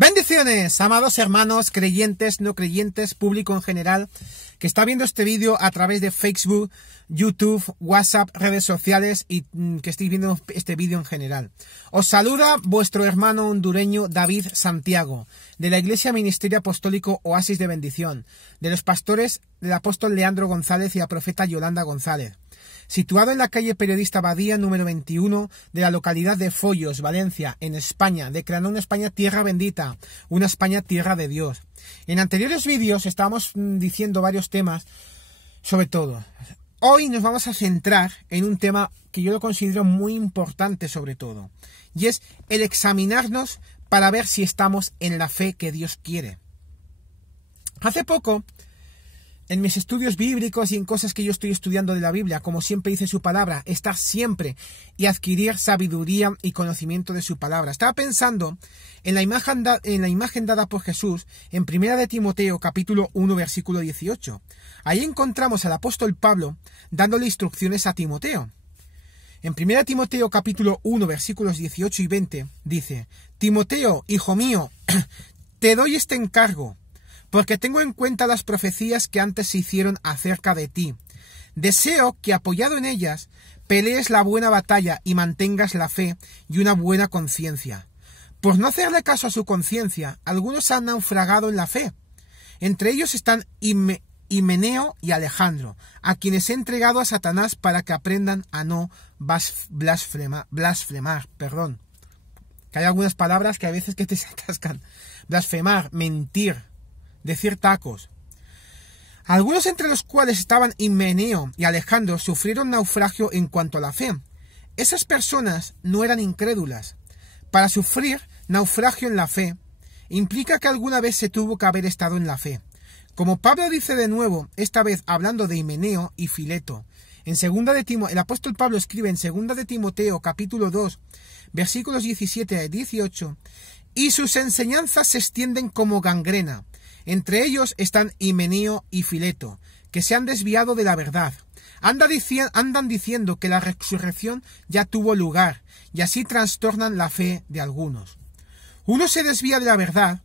Bendiciones, amados hermanos, creyentes, no creyentes, público en general, que está viendo este vídeo a través de Facebook, YouTube, WhatsApp, redes sociales y que estéis viendo este vídeo en general. Os saluda vuestro hermano hondureño David Santiago, de la Iglesia Ministerio Apostólico Oasis de Bendición, de los pastores del apóstol Leandro González y la profeta Yolanda González, situado en la calle Periodista Badía número 21 de la localidad de Foyos, Valencia, en España, declarando una España tierra bendita, una España tierra de Dios. En anteriores vídeos estábamos diciendo varios temas sobre todo. Hoy nos vamos a centrar en un tema que yo lo considero muy importante sobre todo, y es el examinarnos para ver si estamos en la fe que Dios quiere. Hace poco, en mis estudios bíblicos y en cosas que yo estoy estudiando de la Biblia, como siempre dice su palabra, estar siempre y adquirir sabiduría y conocimiento de su palabra. Estaba pensando en la imagen dada por Jesús en 1 de Timoteo capítulo 1 versículo 18. Ahí encontramos al apóstol Pablo dándole instrucciones a Timoteo. En 1 Timoteo capítulo 1 versículos 18 y 20 dice: Timoteo, hijo mío, te doy este encargo, porque tengo en cuenta las profecías que antes se hicieron acerca de ti. Deseo que, apoyado en ellas, pelees la buena batalla y mantengas la fe y una buena conciencia. Por no hacerle caso a su conciencia, algunos han naufragado en la fe. Entre ellos están Himeneo y Alejandro, a quienes he entregado a Satanás para que aprendan a no blasfemar. Que hay algunas palabras que a veces que te se atascan. Blasfemar, mentir, decir tacos. Algunos entre los cuales estaban Himeneo y Alejandro sufrieron naufragio en cuanto a la fe. Esas personas no eran incrédulas. Para sufrir naufragio en la fe implica que alguna vez se tuvo que haber estado en la fe. Como Pablo dice de nuevo, esta vez hablando de Himeneo y Fileto, el apóstol Pablo escribe en 2 de Timoteo capítulo 2 versículos 17 a 18: y sus enseñanzas se extienden como gangrena. Entre ellos están Himeneo y Fileto, que se han desviado de la verdad. Andan diciendo que la resurrección ya tuvo lugar, y así trastornan la fe de algunos. Uno se desvía de la verdad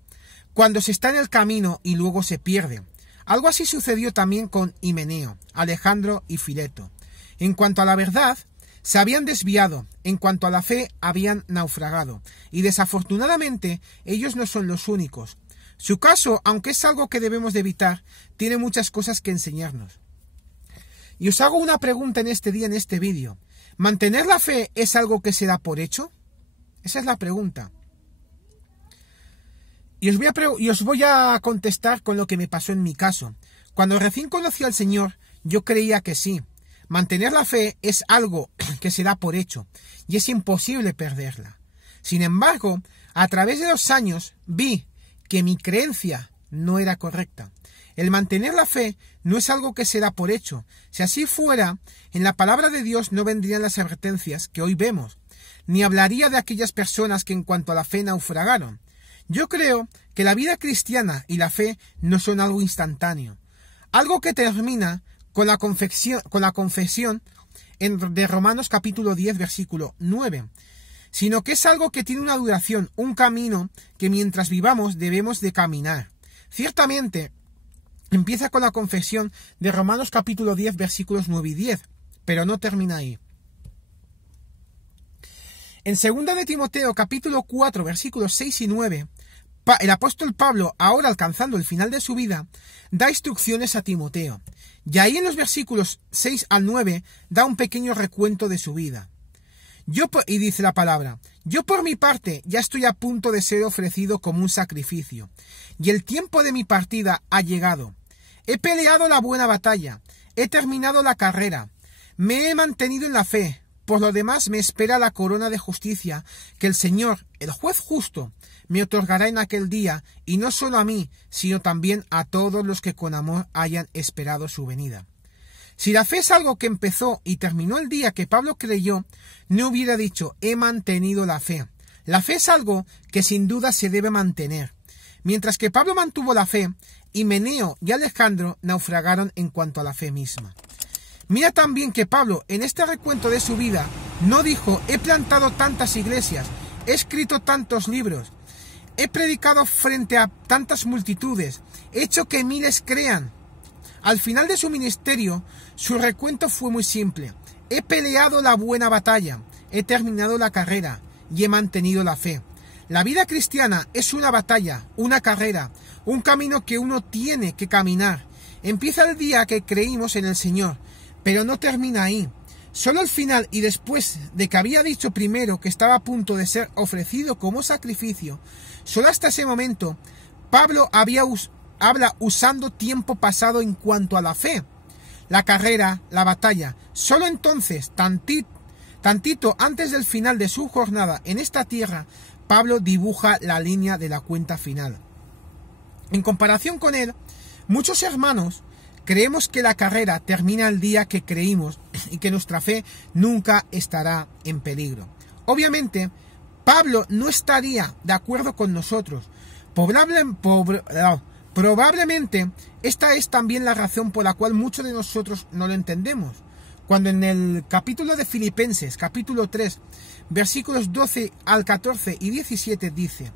cuando se está en el camino y luego se pierde. Algo así sucedió también con Himeneo, Alejandro y Fileto. En cuanto a la verdad, se habían desviado, en cuanto a la fe, habían naufragado, y desafortunadamente ellos no son los únicos. Su caso, aunque es algo que debemos de evitar, tiene muchas cosas que enseñarnos. Y os hago una pregunta en este día, en este vídeo. ¿Mantener la fe es algo que se da por hecho? Esa es la pregunta. Y os voy a contestar con lo que me pasó en mi caso. Cuando recién conocí al Señor, yo creía que sí. Mantener la fe es algo que se da por hecho, y es imposible perderla. Sin embargo, a través de los años, vi que mi creencia no era correcta. El mantener la fe no es algo que se da por hecho. Si así fuera, en la palabra de Dios no vendrían las advertencias que hoy vemos, ni hablaría de aquellas personas que en cuanto a la fe naufragaron. Yo creo que la vida cristiana y la fe no son algo instantáneo, algo que termina con la confesión de Romanos capítulo 10 versículo 9, sino que es algo que tiene una duración, un camino que mientras vivamos debemos de caminar. Ciertamente, empieza con la confesión de Romanos capítulo 10 versículos 9 y 10, pero no termina ahí. En 2 de Timoteo capítulo 4 versículos 6 y 9, el apóstol Pablo, ahora alcanzando el final de su vida, da instrucciones a Timoteo. Y ahí en los versículos 6 al 9 da un pequeño recuento de su vida. Y dice la palabra: yo por mi parte ya estoy a punto de ser ofrecido como un sacrificio, y el tiempo de mi partida ha llegado. He peleado la buena batalla, he terminado la carrera, me he mantenido en la fe. Por lo demás me espera la corona de justicia que el Señor, el juez justo, me otorgará en aquel día, y no solo a mí, sino también a todos los que con amor hayan esperado su venida. Si la fe es algo que empezó y terminó el día que Pablo creyó, no hubiera dicho he mantenido la fe. La fe es algo que sin duda se debe mantener. Mientras que Pablo mantuvo la fe, Himeneo y Alejandro naufragaron en cuanto a la fe misma. Mira también que Pablo, en este recuento de su vida, no dijo he plantado tantas iglesias, he escrito tantos libros, he predicado frente a tantas multitudes, he hecho que miles crean. Al final de su ministerio, su recuento fue muy simple. He peleado la buena batalla, he terminado la carrera y he mantenido la fe. La vida cristiana es una batalla, una carrera, un camino que uno tiene que caminar. Empieza el día que creímos en el Señor, pero no termina ahí. Solo al final y después de que había dicho primero que estaba a punto de ser ofrecido como sacrificio, solo hasta ese momento, Pablo habla usando tiempo pasado en cuanto a la fe, la carrera, la batalla. Solo entonces, tantito antes del final de su jornada en esta tierra, Pablo dibuja la línea de la cuenta final. En comparación con él, muchos hermanos creemos que la carrera termina el día que creímos y que nuestra fe nunca estará en peligro. Obviamente, Pablo no estaría de acuerdo con nosotros. Probablemente esta es también la razón por la cual muchos de nosotros no lo entendemos. Cuando en el capítulo de Filipenses, capítulo 3, versículos 12 al 14 y 17 dice: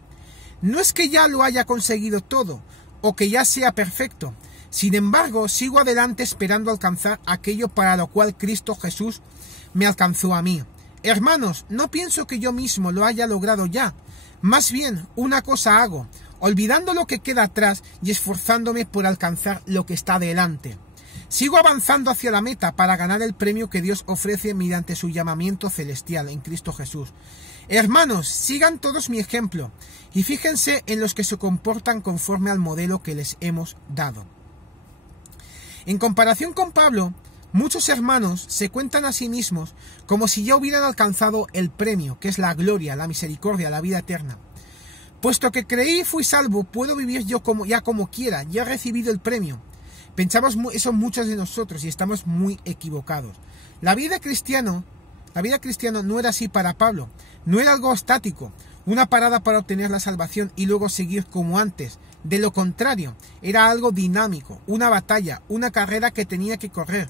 no es que ya lo haya conseguido todo, o que ya sea perfecto. Sin embargo, sigo adelante esperando alcanzar aquello para lo cual Cristo Jesús me alcanzó a mí. Hermanos, no pienso que yo mismo lo haya logrado ya. Más bien, una cosa hago, olvidando lo que queda atrás y esforzándome por alcanzar lo que está delante. Sigo avanzando hacia la meta para ganar el premio que Dios ofrece mediante su llamamiento celestial en Cristo Jesús. Hermanos, sigan todos mi ejemplo y fíjense en los que se comportan conforme al modelo que les hemos dado. En comparación con Pablo, muchos hermanos se cuentan a sí mismos como si ya hubieran alcanzado el premio, que es la gloria, la misericordia, la vida eterna. Puesto que creí y fui salvo, puedo vivir yo como quiera, ya he recibido el premio. Pensamos eso muchos de nosotros y estamos muy equivocados. La vida cristiana no era así para Pablo, no era algo estático, una parada para obtener la salvación y luego seguir como antes. De lo contrario, era algo dinámico, una batalla, una carrera que tenía que correr.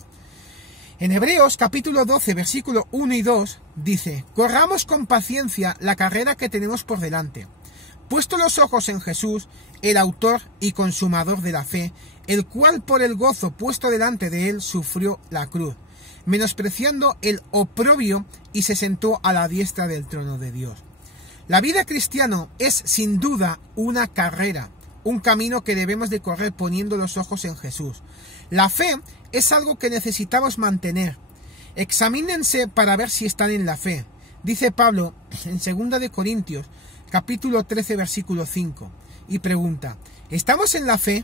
En Hebreos capítulo 12, versículo 1 y 2 dice: corramos con paciencia la carrera que tenemos por delante, puesto los ojos en Jesús, el autor y consumador de la fe, el cual por el gozo puesto delante de él sufrió la cruz, menospreciando el oprobio, y se sentó a la diestra del trono de Dios. La vida cristiana es sin duda una carrera, un camino que debemos de correr poniendo los ojos en Jesús. La fe es algo que necesitamos mantener. Examínense para ver si están en la fe. Dice Pablo en 2 de Corintios, capítulo 13, versículo 5, y pregunta: ¿estamos en la fe?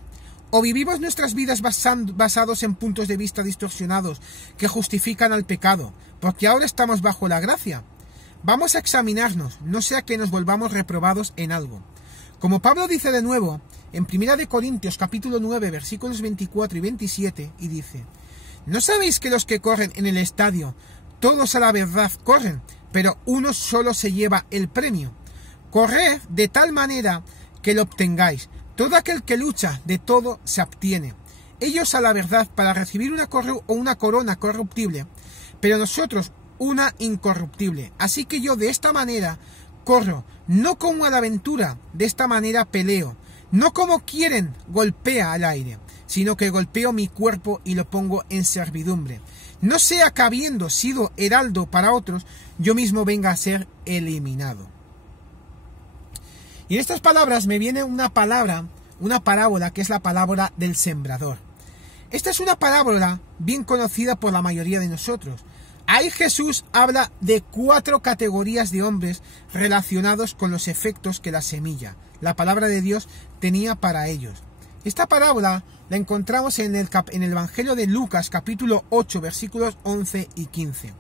¿O vivimos nuestras vidas basados en puntos de vista distorsionados que justifican al pecado, porque ahora estamos bajo la gracia? Vamos a examinarnos, no sea que nos volvamos reprobados en algo. Como Pablo dice de nuevo en 1 de Corintios capítulo 9, versículos 24 y 27, y dice: ¿no sabéis que los que corren en el estadio, todos a la verdad corren, pero uno solo se lleva el premio? Corred de tal manera que lo obtengáis. Todo aquel que lucha, de todo se abstiene. Ellos a la verdad para recibir una corona corruptible, pero nosotros una incorruptible. Así que yo de esta manera corro, no como a la aventura, de esta manera peleo. No como quieren, golpea al aire, sino que golpeo mi cuerpo y lo pongo en servidumbre. No sea que habiendo sido heraldo para otros, yo mismo venga a ser eliminado. Y en estas palabras me viene una parábola que es la parábola del sembrador. Esta es una parábola bien conocida por la mayoría de nosotros. Ahí Jesús habla de 4 categorías de hombres relacionados con los efectos que la semilla, la palabra de Dios, tenía para ellos. Esta parábola la encontramos en el Evangelio de Lucas, capítulo 8, versículos 11 y 15.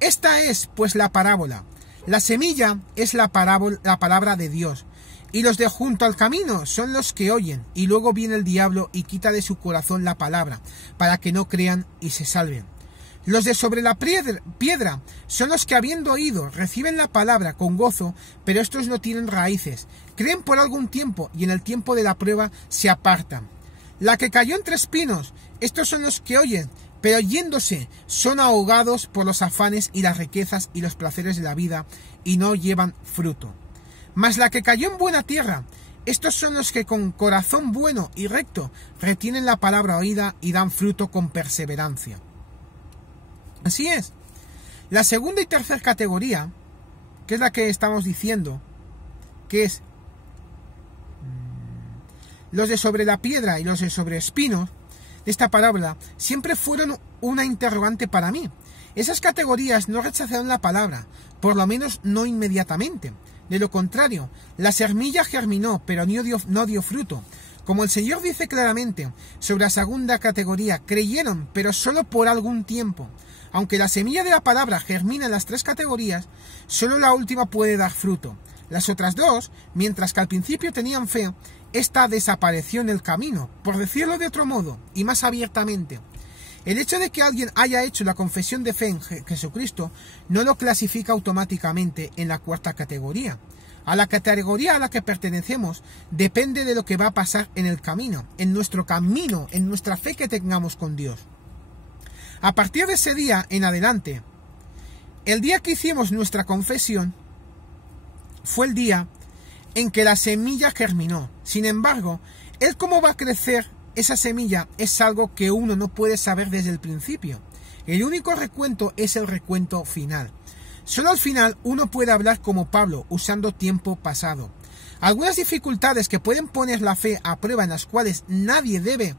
Esta es, pues, la parábola. La semilla es la palabra de Dios, y los de junto al camino son los que oyen, y luego viene el diablo y quita de su corazón la palabra, para que no crean y se salven. Los de sobre la piedra son los que, habiendo oído, reciben la palabra con gozo, pero estos no tienen raíces, creen por algún tiempo, y en el tiempo de la prueba se apartan. La que cayó entre espinos, estos son los que oyen, pero yéndose son ahogados por los afanes y las riquezas y los placeres de la vida, y no llevan fruto. Mas la que cayó en buena tierra, estos son los que con corazón bueno y recto retienen la palabra oída y dan fruto con perseverancia. Así es. La segunda y tercera categoría, que es la que estamos diciendo, que es los de sobre la piedra y los de sobre espinos, de esta parábola, siempre fueron una interrogante para mí. Esas categorías no rechazaron la palabra, por lo menos no inmediatamente. De lo contrario, la semilla germinó, pero no dio fruto. Como el Señor dice claramente sobre la segunda categoría, creyeron, pero solo por algún tiempo. Aunque la semilla de la palabra germina en las tres categorías, solo la última puede dar fruto. Las otras dos, mientras que al principio tenían fe, esta desapareció en el camino, por decirlo de otro modo, y más abiertamente. El hecho de que alguien haya hecho la confesión de fe en Jesucristo no lo clasifica automáticamente en la cuarta categoría. A la categoría a la que pertenecemos depende de lo que va a pasar en el camino, en nuestra fe que tengamos con Dios. A partir de ese día en adelante, el día que hicimos nuestra confesión fue el día en que la semilla germinó. Sin embargo, el cómo va a crecer esa semilla es algo que uno no puede saber desde el principio. El único recuento es el recuento final. Solo al final uno puede hablar como Pablo, usando tiempo pasado. Algunas dificultades que pueden poner la fe a prueba, en las cuales nadie debe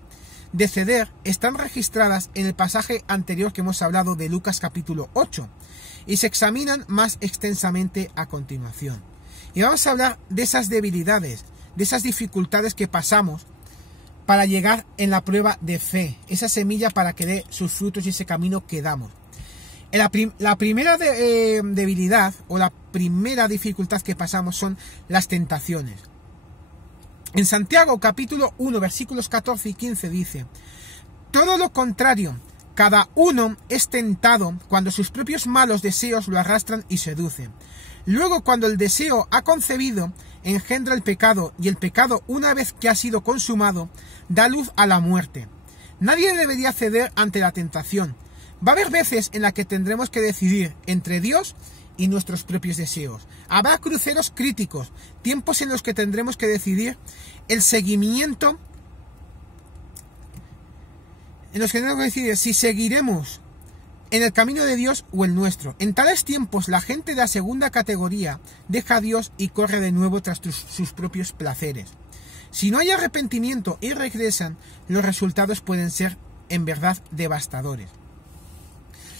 de ceder, están registradas en el pasaje anterior que hemos hablado de Lucas capítulo 8 y se examinan más extensamente a continuación. Y vamos a hablar de esas debilidades, de esas dificultades que pasamos para llegar en la prueba de fe, esa semilla para que dé sus frutos y ese camino que damos. La primera debilidad o la primera dificultad que pasamos son las tentaciones. En Santiago capítulo 1 versículos 14 y 15 dice: todo lo contrario, cada uno es tentado cuando sus propios malos deseos lo arrastran y seducen. Luego, cuando el deseo ha concebido, engendra el pecado, y el pecado, una vez que ha sido consumado, da luz a la muerte. Nadie debería ceder ante la tentación. Va a haber veces en las que tendremos que decidir entre Dios y nuestros propios deseos. Habrá cruceros críticos, tiempos en los que tendremos que decidir el seguimiento, en los que tendremos que decidir si seguiremos en el camino de Dios o el nuestro. En tales tiempos la gente de la segunda categoría deja a Dios y corre de nuevo tras sus propios placeres. Si no hay arrepentimiento y regresan, los resultados pueden ser en verdad devastadores.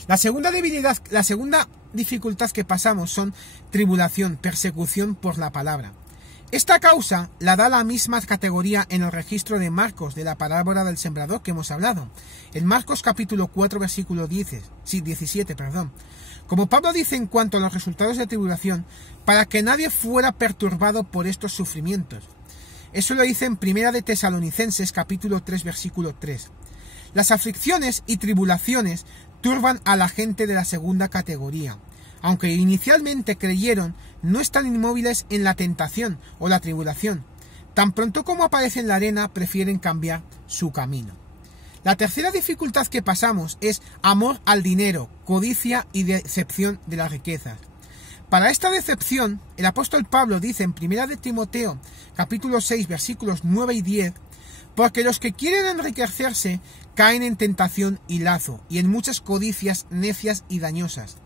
La segunda dificultad que pasamos son tribulación, persecución por la palabra. Esta causa la da la misma categoría en el registro de Marcos, de la parábola del sembrador que hemos hablado. En Marcos capítulo 4 versículo 17. Como Pablo dice en cuanto a los resultados de tribulación, para que nadie fuera perturbado por estos sufrimientos. Eso lo dice en Primera de Tesalonicenses capítulo 3 versículo 3. Las aflicciones y tribulaciones turban a la gente de la segunda categoría. Aunque inicialmente creyeron, no están inmóviles en la tentación o la tribulación. Tan pronto como aparece en la arena, prefieren cambiar su camino. La tercera dificultad que pasamos es amor al dinero, codicia y decepción de las riquezas. Para esta decepción, el apóstol Pablo dice en 1 de Timoteo, capítulo 6, versículos 9 y 10, porque los que quieren enriquecerse caen en tentación y lazo, y en muchas codicias necias y dañosas,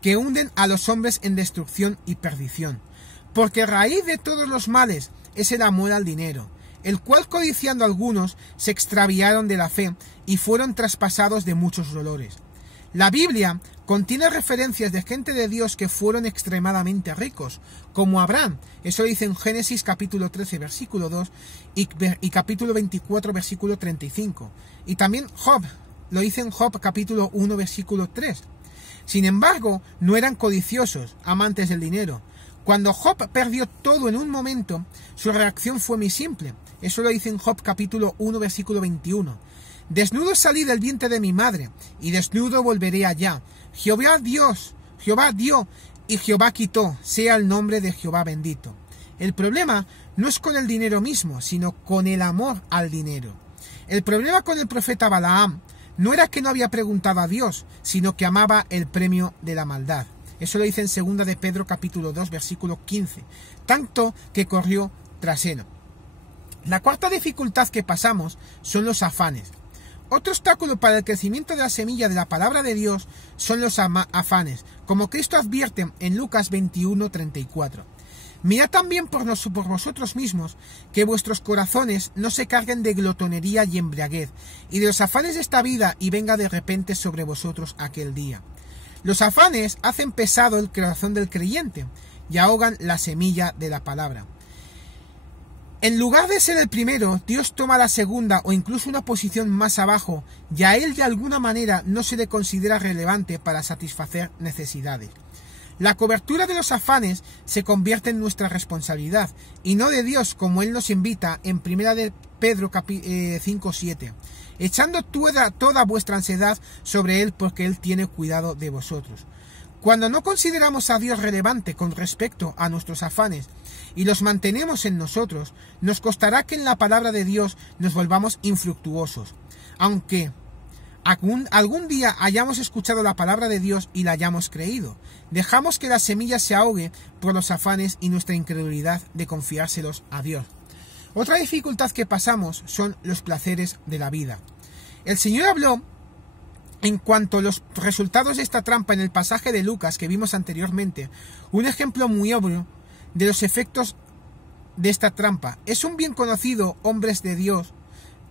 que hunden a los hombres en destrucción y perdición. Porque raíz de todos los males es el amor al dinero, el cual codiciando algunos se extraviaron de la fe y fueron traspasados de muchos dolores. La Biblia contiene referencias de gente de Dios que fueron extremadamente ricos, como Abraham. Eso dice en Génesis capítulo 13 versículo 2 y capítulo 24 versículo 35. Y también Job, lo dice en Job capítulo 1 versículo 3. Sin embargo, no eran codiciosos, amantes del dinero. Cuando Job perdió todo en un momento, su reacción fue muy simple. Eso lo dice en Job capítulo 1 versículo 21. Desnudo salí del vientre de mi madre, y desnudo volveré allá. Jehová dio, y Jehová quitó, sea el nombre de Jehová bendito. El problema no es con el dinero mismo, sino con el amor al dinero. El problema con el profeta Balaam no era que no había preguntado a Dios, sino que amaba el premio de la maldad. Eso lo dice en 2 de Pedro capítulo 2, versículo 15. Tanto que corrió tras él. La cuarta dificultad que pasamos son los afanes. Otro obstáculo para el crecimiento de la semilla de la palabra de Dios son los afanes, como Cristo advierte en Lucas 21:34. Mirad también por vosotros mismos, que vuestros corazones no se carguen de glotonería y embriaguez, y de los afanes de esta vida, y venga de repente sobre vosotros aquel día. Los afanes hacen pesado el corazón del creyente, y ahogan la semilla de la palabra. En lugar de ser el primero, Dios toma la segunda o incluso una posición más abajo, y a él de alguna manera no se le considera relevante para satisfacer necesidades. La cobertura de los afanes se convierte en nuestra responsabilidad, y no de Dios, como él nos invita en 1 de Pedro 5:7, echando toda vuestra ansiedad sobre él, porque él tiene cuidado de vosotros. Cuando no consideramos a Dios relevante con respecto a nuestros afanes y los mantenemos en nosotros, nos costará que en la palabra de Dios nos volvamos infructuosos, aunque algún día hayamos escuchado la palabra de Dios y la hayamos creído. Dejamos que la semilla se ahogue por los afanes y nuestra incredulidad de confiárselos a Dios. Otra dificultad que pasamos son los placeres de la vida. El Señor habló en cuanto a los resultados de esta trampa en el pasaje de Lucas que vimos anteriormente. Un ejemplo muy obvio de los efectos de esta trampa es un bien conocido hombre de Dios,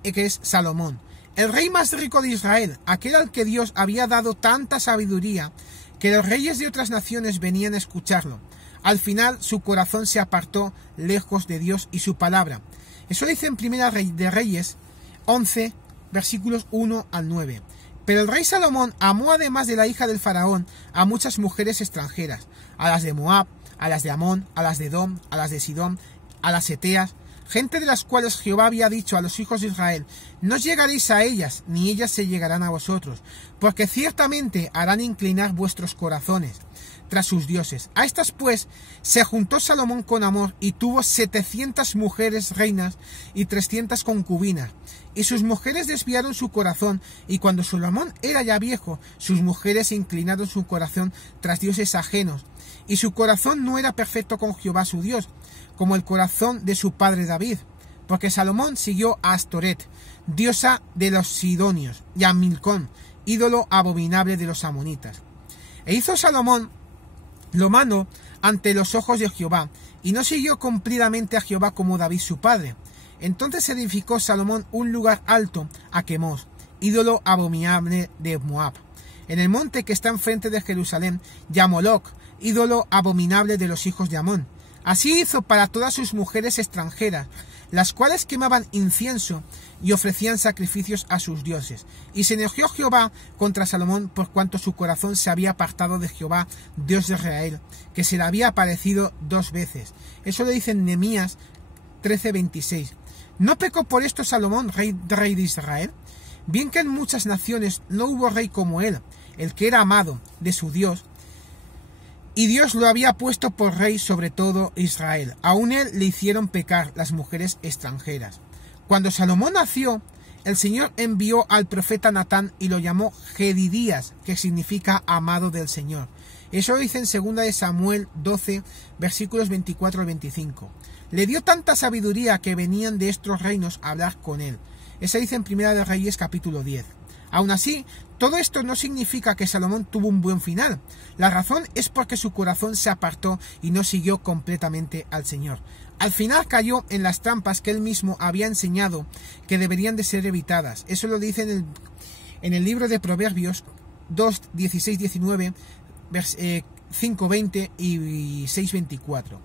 que es Salomón, el rey más rico de Israel, aquel al que Dios había dado tanta sabiduría que los reyes de otras naciones venían a escucharlo. Al final su corazón se apartó lejos de Dios y su palabra. Eso dice en 1 de Reyes 11, versículos 1 al 9. Pero el rey Salomón amó, además de la hija del faraón, a muchas mujeres extranjeras, a las de Moab, a las de Amón, a las de Edom, a las de Sidón, a las eteas, gente de las cuales Jehová había dicho a los hijos de Israel: no llegaréis a ellas, ni ellas se llegarán a vosotros, porque ciertamente harán inclinar vuestros corazones tras sus dioses. A estas pues se juntó Salomón con amor, y tuvo 700 mujeres reinas y 300 concubinas. Y sus mujeres desviaron su corazón, y cuando Salomón era ya viejo, sus mujeres inclinaron su corazón tras dioses ajenos, y su corazón no era perfecto con Jehová su Dios, como el corazón de su padre David, porque Salomón siguió a Astoret, diosa de los sidonios, y a Milcón, ídolo abominable de los amonitas. E hizo Salomón lo malo ante los ojos de Jehová, y no siguió cumplidamente a Jehová como David su padre. Entonces edificó Salomón un lugar alto a Quemos, ídolo abominable de Moab, en el monte que está enfrente de Jerusalén, y a Moloc, ídolo abominable de los hijos de Amón. Así hizo para todas sus mujeres extranjeras, las cuales quemaban incienso y ofrecían sacrificios a sus dioses. Y se enojó Jehová contra Salomón por cuanto su corazón se había apartado de Jehová, Dios de Israel, que se le había aparecido 2 veces. Eso lo dice en Nehemías 13:26. ¿No pecó por esto Salomón, rey de Israel? Bien que en muchas naciones no hubo rey como él, el que era amado de su Dios, y Dios lo había puesto por rey sobre todo Israel. Aún él le hicieron pecar las mujeres extranjeras. Cuando Salomón nació, el Señor envió al profeta Natán y lo llamó Jedidías, que significa amado del Señor. Eso lo dice en 2 de Samuel 12, versículos 24 al 25. Le dio tanta sabiduría que venían de estos reinos a hablar con él. Eso dice en 1 de Reyes capítulo 10. Aún así, todo esto no significa que Salomón tuvo un buen final. La razón es porque su corazón se apartó y no siguió completamente al Señor. Al final cayó en las trampas que él mismo había enseñado que deberían de ser evitadas. Eso lo dice en el libro de Proverbios 2, 16, 19, 5, 20 y 6, 24.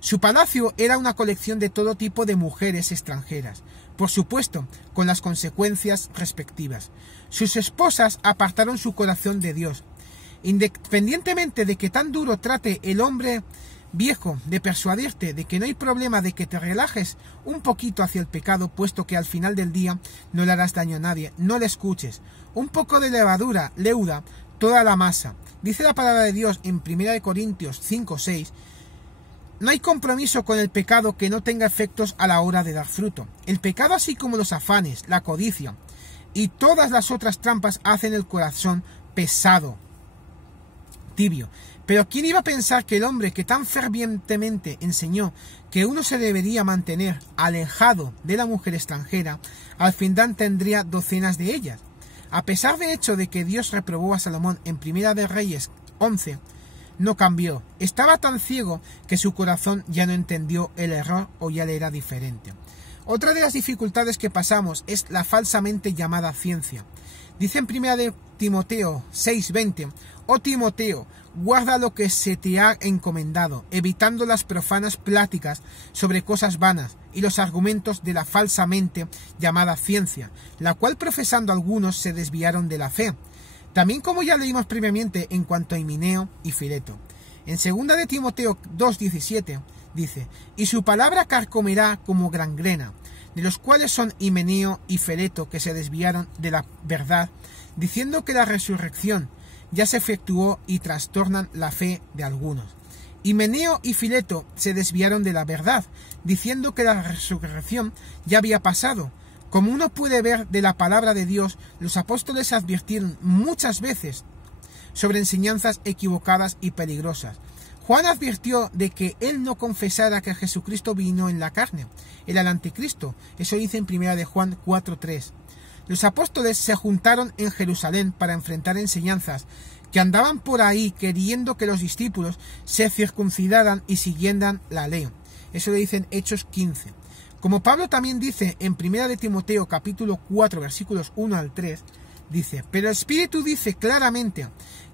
Su palacio era una colección de todo tipo de mujeres extranjeras, por supuesto, con las consecuencias respectivas. Sus esposas apartaron su corazón de Dios. Independientemente de que tan duro trate el hombre viejo de persuadirte de que no hay problema de que te relajes un poquito hacia el pecado, puesto que al final del día no le harás daño a nadie, no le escuches. Un poco de levadura leuda toda la masa. Dice la palabra de Dios en 1 Corintios 5, 6, no hay compromiso con el pecado que no tenga efectos a la hora de dar fruto. El pecado, así como los afanes, la codicia y todas las otras trampas, hacen el corazón pesado, tibio. Pero ¿quién iba a pensar que el hombre que tan fervientemente enseñó que uno se debería mantener alejado de la mujer extranjera, al final tendría docenas de ellas? A pesar del hecho de que Dios reprobó a Salomón en Primera de Reyes 11, no cambió. Estaba tan ciego que su corazón ya no entendió el error o ya le era diferente. Otra de las dificultades que pasamos es la falsamente llamada ciencia. Dice en 1 de Timoteo 6:20, «Oh Timoteo, guarda lo que se te ha encomendado, evitando las profanas pláticas sobre cosas vanas y los argumentos de la falsamente llamada ciencia, la cual profesando algunos se desviaron de la fe». También como ya leímos previamente en cuanto a Himeneo y Fileto. En 2 de Timoteo 2:17 dice, «Y su palabra carcomerá como gangrena, de los cuales son Himeneo y Fileto, que se desviaron de la verdad, diciendo que la resurrección ya se efectuó y trastornan la fe de algunos». Himeneo y Fileto se desviaron de la verdad, diciendo que la resurrección ya había pasado. Como uno puede ver de la palabra de Dios, los apóstoles advirtieron muchas veces sobre enseñanzas equivocadas y peligrosas. Juan advirtió de que él no confesara que Jesucristo vino en la carne, era el anticristo. Eso dice en 1 de Juan 4:3. Los apóstoles se juntaron en Jerusalén para enfrentar enseñanzas que andaban por ahí queriendo que los discípulos se circuncidaran y siguieran la ley. Eso lo dice en Hechos 15. Como Pablo también dice en 1 de Timoteo capítulo 4 versículos 1 al 3, dice, «Pero el Espíritu dice claramente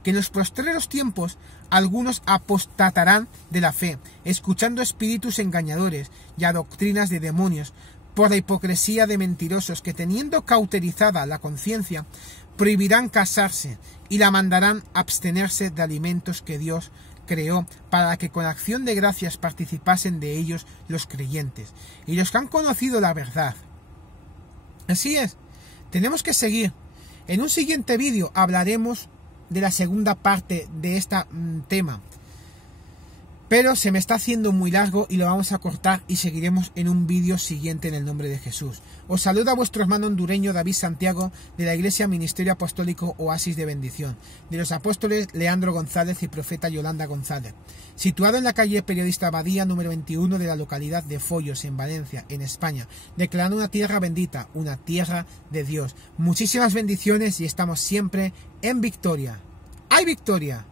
que en los postreros tiempos algunos apostatarán de la fe, escuchando espíritus engañadores y a doctrinas de demonios, por la hipocresía de mentirosos que teniendo cauterizada la conciencia, prohibirán casarse y la mandarán abstenerse de alimentos que Dios creó para que con acción de gracias participasen de ellos los creyentes y los que han conocido la verdad». Así es, tenemos que seguir. En un siguiente vídeo hablaremos de la segunda parte de este tema, pero se me está haciendo muy largo y lo vamos a cortar y seguiremos en un vídeo siguiente en el nombre de Jesús. Os saluda vuestro hermano hondureño David Santiago de la Iglesia Ministerio Apostólico Oasis de Bendición, de los apóstoles Leandro González y profeta Yolanda González, situado en la calle Periodista Abadía número 21 de la localidad de Follos, en Valencia, en España, declarando una tierra bendita, una tierra de Dios. Muchísimas bendiciones y estamos siempre en victoria. ¡Hay victoria!